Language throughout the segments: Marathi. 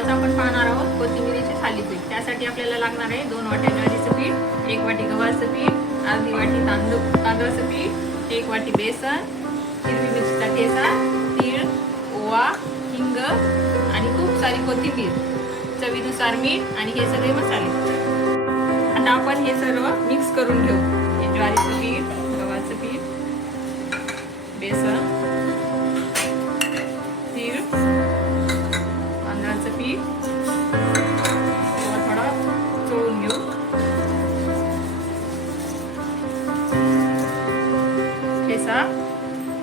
आज आपण पाहणार आहोत कोथिंबीरीचे थालीपीठ। त्यासाठी आपल्याला लागणार आहे 2 वाट्या ज्वारीचं पीठ, 1 वाटी गव्हाचं पीठ, अर्धी वाटी तांदळाचं पीठ, 1 वाटी बेसन, हिरवी मिरचीचा ठेचा, तीळ, ओवा, हिंग आणि खूप सारी कोथिंबीर, चवीनुसार मीठ आणि हे सगळे मसाले। आता आपण हे सर्व मिक्स करून घेऊ। हे ज्वारीचं पीठ, गव्हाचं पीठ, बेसन, तीळ, तांदळाचं पीठ थोडा चोळून घेऊ। ठेचा,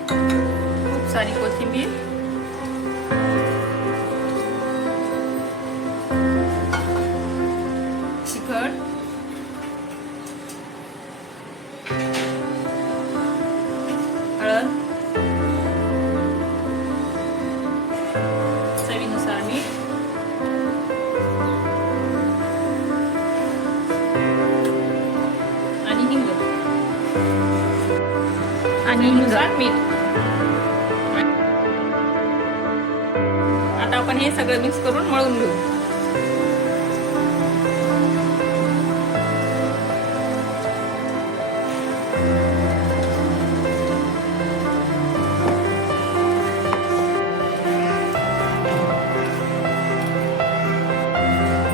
खूप सारी कोथिंबीर, तिखट, हळद, चवीनुसार मीठ, आणि हिंग मीठ। आता आपण हे सगळं मिक्स करून मळून घेऊ।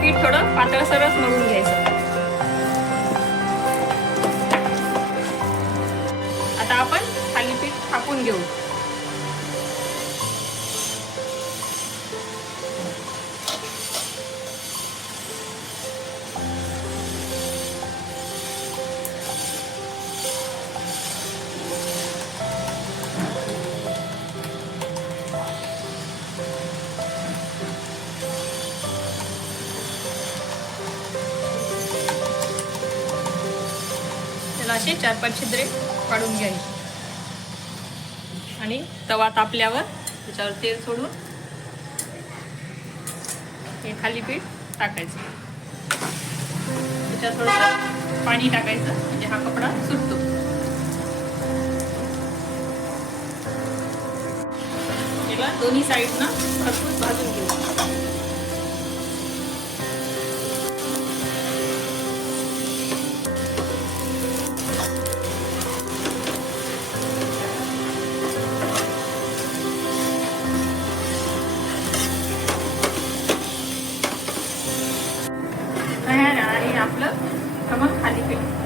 पीठ थोडं पातळसरच मळून घ्यायचं। आता आपण थालीपीठ थापून घेऊ। त्याला असे 4-5 छिद्रे पाडून घ्यायचे आणि तवा तापल्यावर त्याच्यावर तेल सोडून हे थालीपीठ टाकायचं। त्याच्यात थोडंसं पाणी टाकायचं म्हणजे हा कपडा सुटतो। त्याला दोन्ही साईडनं खरपूस भाजून घेऊ। तयार आहे आपलं खमंग थालीपीठ।